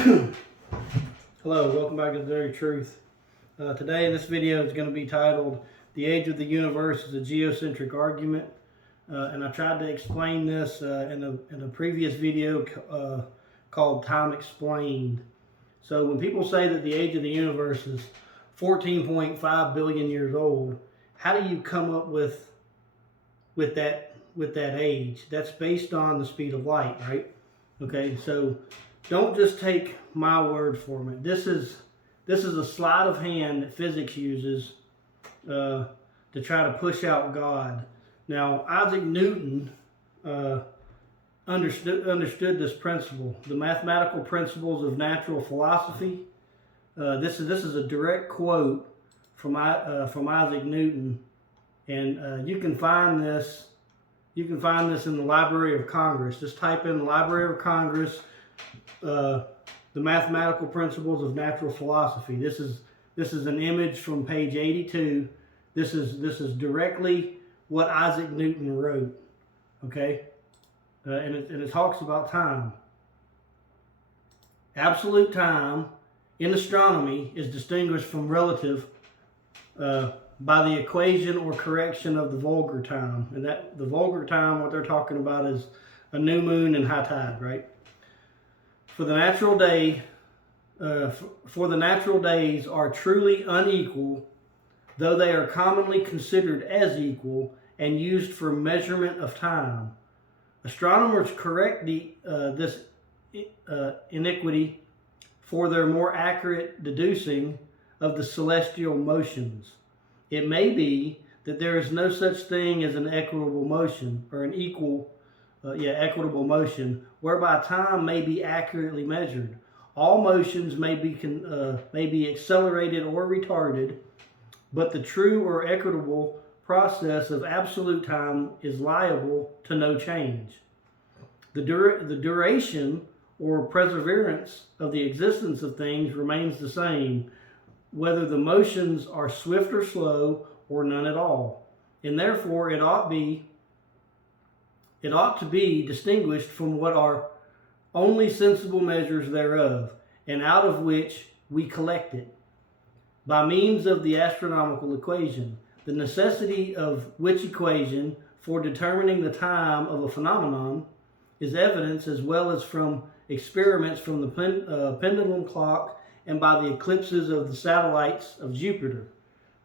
Hello, welcome back to The Dirty Truth. Today this video is going to be titled "The Age of the Universe is a Geocentric Argument," and I tried to explain this in a previous video called Time Explained. So when people say that the age of the universe is 14.5 billion years old, how do you come up with that age? That's based on the speed of light, right? Okay, so don't just take my word for it. This is a sleight of hand that physics uses to try to push out God. Now, Isaac Newton understood this principle, the mathematical principles of natural philosophy. This is a direct quote from Isaac Newton, and you can find this. You can find this in the Library of Congress. Just type in the Library of Congress, the mathematical principles of natural philosophy. This is an image from page 82. This is directly what Isaac Newton wrote. Okay, and it talks about time. Absolute time in astronomy is distinguished from relative by the equation or correction of the vulgar time. And that the vulgar time, what they're talking about is a new moon and high tide, right? For the natural days are truly unequal, though they are commonly considered as equal and used for measurement of time. Astronomers correct this iniquity for their more accurate deducing of the celestial motions. It may be that there is no such thing as an equitable motion, or an equitable motion, whereby time may be accurately measured. All motions may be accelerated or retarded, but the true or equitable process of absolute time is liable to no change. The duration or perseverance of the existence of things remains the same, whether the motions are swift or slow, or none at all. And therefore it ought to be distinguished from what are only sensible measures thereof, and out of which we collect it, by means of the astronomical equation, the necessity of which equation for determining the time of a phenomenon is evidence, as well as from experiments from the pendulum clock and by the eclipses of the satellites of Jupiter.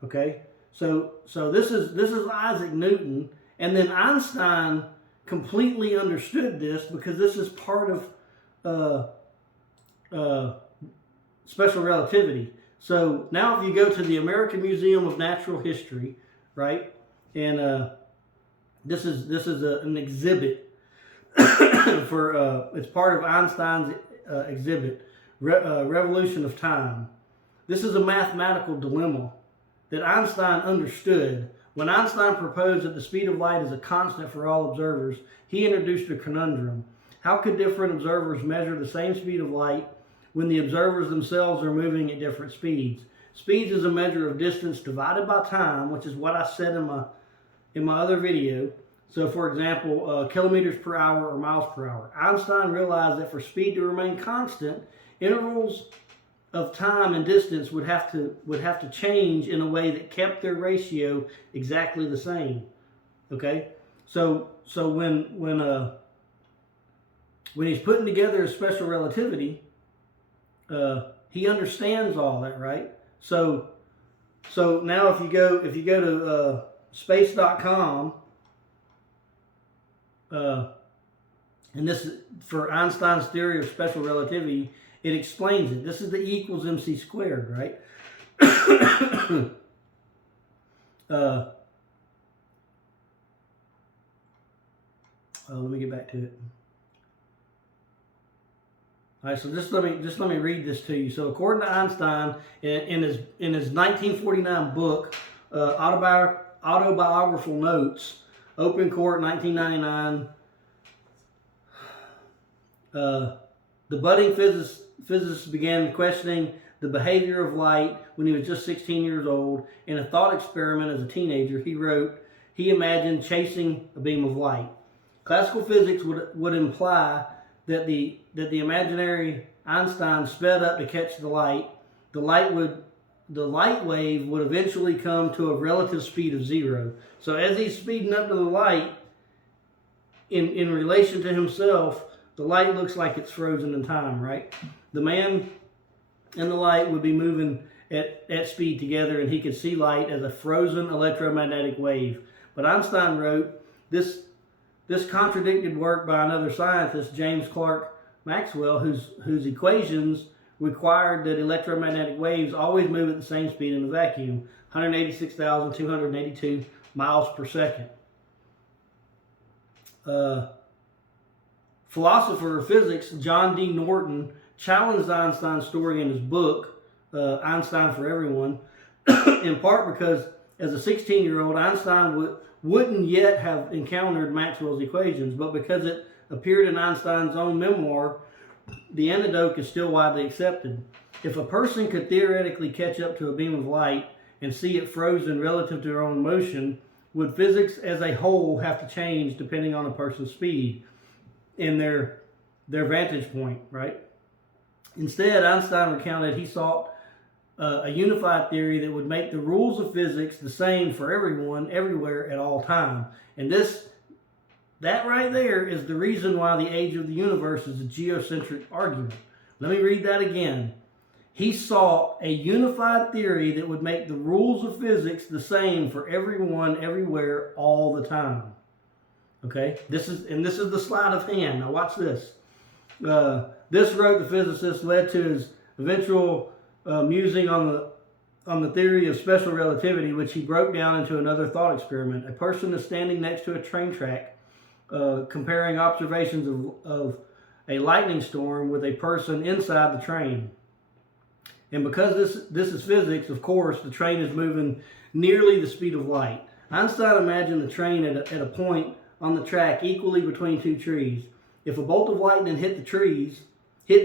Okay, so this is Isaac Newton, and then Einstein completely understood this because this is part of special relativity. So now, if you go to the American Museum of Natural History, right, and this is an exhibit for it's part of Einstein's exhibit. Revolution of time. This is a mathematical dilemma that Einstein understood. When Einstein proposed that the speed of light is a constant for all observers, he introduced a conundrum. How could different observers measure the same speed of light when the observers themselves are moving at different speeds? Speeds is a measure of distance divided by time, which is what I said in my other video. So, for example, kilometers per hour or miles per hour. Einstein realized that for speed to remain constant, intervals of time and distance would have to change in a way that kept their ratio exactly the same. Okay, so when he's putting together his special relativity, he understands all that, right? So now if you go to space.com, and this is for Einstein's theory of special relativity. It explains it. This is the E equals mc squared, right? Let me get back to it. All right, so just let me read this to you. So, according to Einstein, in his 1949 book, Autobiographical Notes, Open Court, 1999. The budding physicist began questioning the behavior of light when he was just 16 years old. In a thought experiment as a teenager, he wrote, he imagined chasing a beam of light. Classical physics would imply that the imaginary Einstein sped up to catch the light, the light wave would eventually come to a relative speed of 0. So as he's speeding up to the light, in relation to himself, the light looks like it's frozen in time, right? The man and the light would be moving at speed together, and he could see light as a frozen electromagnetic wave. But Einstein wrote this contradicted work by another scientist, James Clerk Maxwell, whose equations required that electromagnetic waves always move at the same speed in a vacuum, 186,282 miles per second. Philosopher of physics John D. Norton challenged Einstein's story in his book, Einstein for Everyone, in part because as a 16-year-old, Einstein wouldn't yet have encountered Maxwell's equations, but because it appeared in Einstein's own memoir, the anecdote is still widely accepted. If a person could theoretically catch up to a beam of light and see it frozen relative to their own motion, would physics as a whole have to change depending on a person's speed and their vantage point, right? Instead, Einstein recounted he sought a unified theory that would make the rules of physics the same for everyone, everywhere, at all time. And that right there is the reason why the age of the universe is a geocentric argument. Let me read that again. He sought a unified theory that would make the rules of physics the same for everyone, everywhere, all the time. Okay, this is the sleight of hand. Now watch this. This, wrote the physicist, led to his eventual musing on the theory of special relativity, which he broke down into another thought experiment. A person is standing next to a train track, comparing observations of a lightning storm with a person inside the train. And because this is physics, of course, the train is moving nearly the speed of light. Einstein imagined the train at a point on the track equally between two trees. If a bolt of lightning hit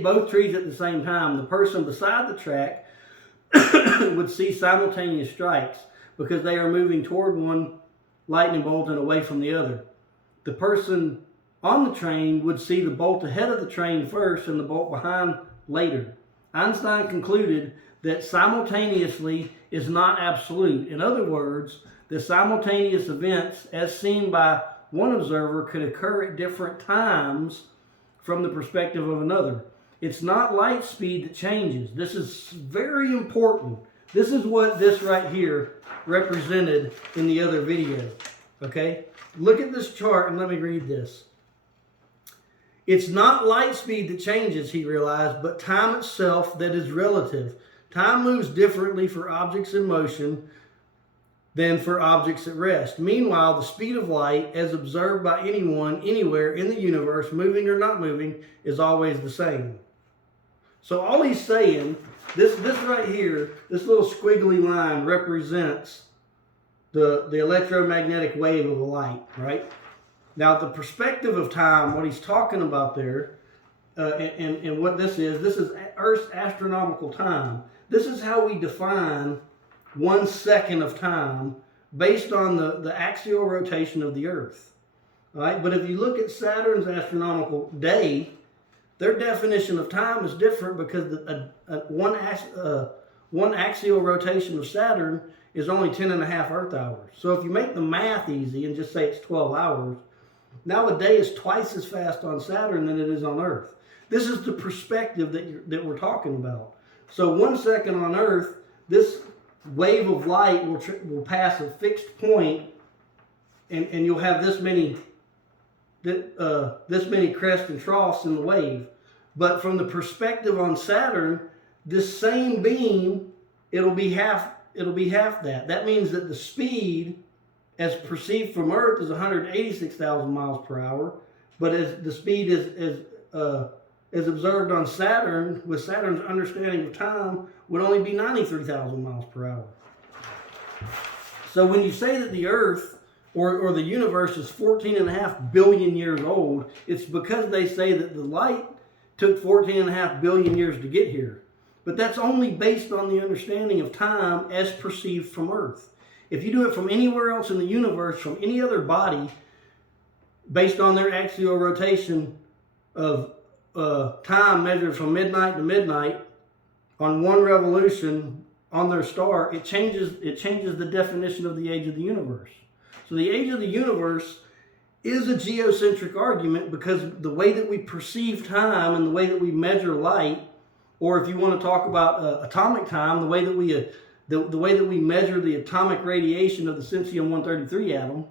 both trees at the same time, the person beside the track would see simultaneous strikes because they are moving toward one lightning bolt and away from the other. The person on the train would see the bolt ahead of the train first and the bolt behind later. Einstein concluded that simultaneously is not absolute. In other words, the simultaneous events as seen by one observer could occur at different times from the perspective of another. It's not light speed that changes. This is very important. This is what this right here represented in the other video. Okay? Look at this chart and let me read this. It's not light speed that changes, he realized, but time itself that is relative. Time moves differently for objects in motion than for objects at rest. Meanwhile, the speed of light, as observed by anyone, anywhere in the universe, moving or not moving, is always the same. So all he's saying, this right here, this little squiggly line represents the electromagnetic wave of a light, right? Now, the perspective of time, what he's talking about there, and what this is Earth's astronomical time. This is how we define 1 second of time based on the axial rotation of the Earth. All right? But if you look at Saturn's astronomical day, their definition of time is different because one axial rotation of Saturn is only 10.5 Earth hours. So if you make the math easy and just say it's 12 hours, now a day is twice as fast on Saturn than it is on Earth. This is the perspective that we're talking about. So 1 second on Earth, this wave of light will pass a fixed point, and you'll have this many crests and troughs in the wave. But from the perspective on Saturn, this same beam, it'll be half that. That means that the speed as perceived from Earth is 186,000 miles per hour, but as the speed is observed on Saturn, with Saturn's understanding of time, would only be 93,000 miles per hour. So when you say that the Earth or the universe is 14.5 billion years old, it's because they say that the light took 14.5 billion years to get here. But that's only based on the understanding of time as perceived from Earth. If you do it from anywhere else in the universe, from any other body, based on their axial rotation of time measured from midnight to midnight on one revolution on their star, it changes the definition of the age of the universe. So the age of the universe is a geocentric argument because the way that we perceive time and the way that we measure light, or if you want to talk about atomic time, the way that we measure the atomic radiation of the cesium-133 atom,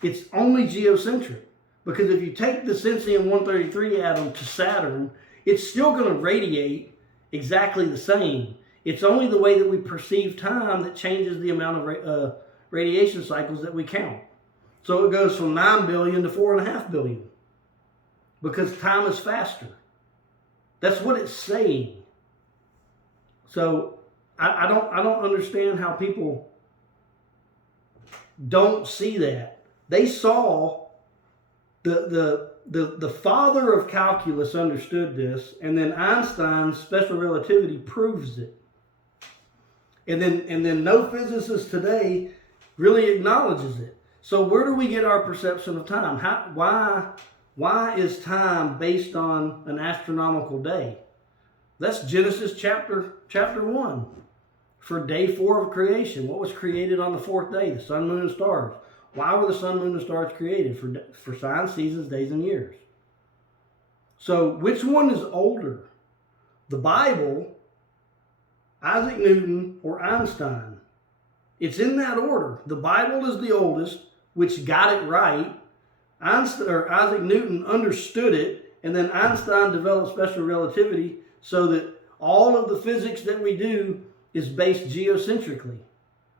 it's only geocentric. Because if you take the cesium-133 atom to Saturn, it's still going to radiate exactly the same. It's only the way that we perceive time that changes the amount of radiation cycles that we count. So it goes from 9 billion to 4.5 billion because time is faster. That's what it's saying. So I don't understand how people don't see that. They saw the father of calculus understood this, and then Einstein's special relativity proves it. And then no physicist today really acknowledges it. So where do we get our perception of time? Why is time based on an astronomical day? That's Genesis chapter 1. For day 4 of creation. What was created on the 4th day? The sun, moon, and stars. Why were the sun, moon, and stars created? For signs, seasons, days, and years. So which one is older? The Bible, Isaac Newton, or Einstein? It's in that order. The Bible is the oldest, which got it right. Isaac Newton understood it, and then Einstein developed special relativity so that all of the physics that we do is based geocentrically,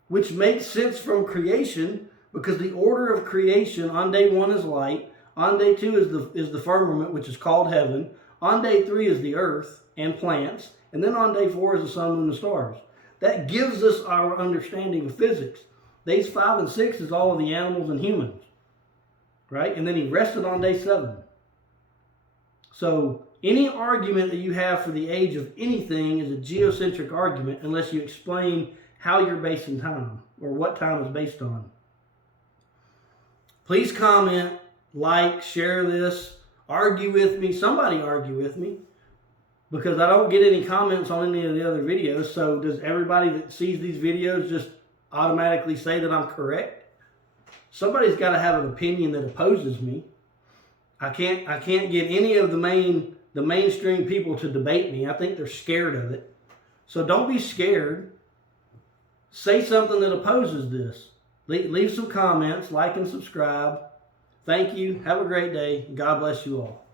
which makes sense from creation because the order of creation on day 1 is light, on day 2 is the firmament, which is called heaven, on day 3 is the earth and plants, and then on day 4 is the sun, moon, and stars. That gives us our understanding of physics. Days 5 and 6 is all of the animals and humans, right? And then he rested on day 7. So any argument that you have for the age of anything is a geocentric argument unless you explain how you're basing time or what time is based on. Please comment, like, share this, argue with me. Somebody argue with me because I don't get any comments on any of the other videos. So does everybody that sees these videos just automatically say that I'm correct? Somebody's got to have an opinion that opposes me. I can't get any of the mainstream people to debate me. I think they're scared of it. So don't be scared. Say something that opposes this. Leave some comments, like and subscribe. Thank you. Have a great day. God bless you all.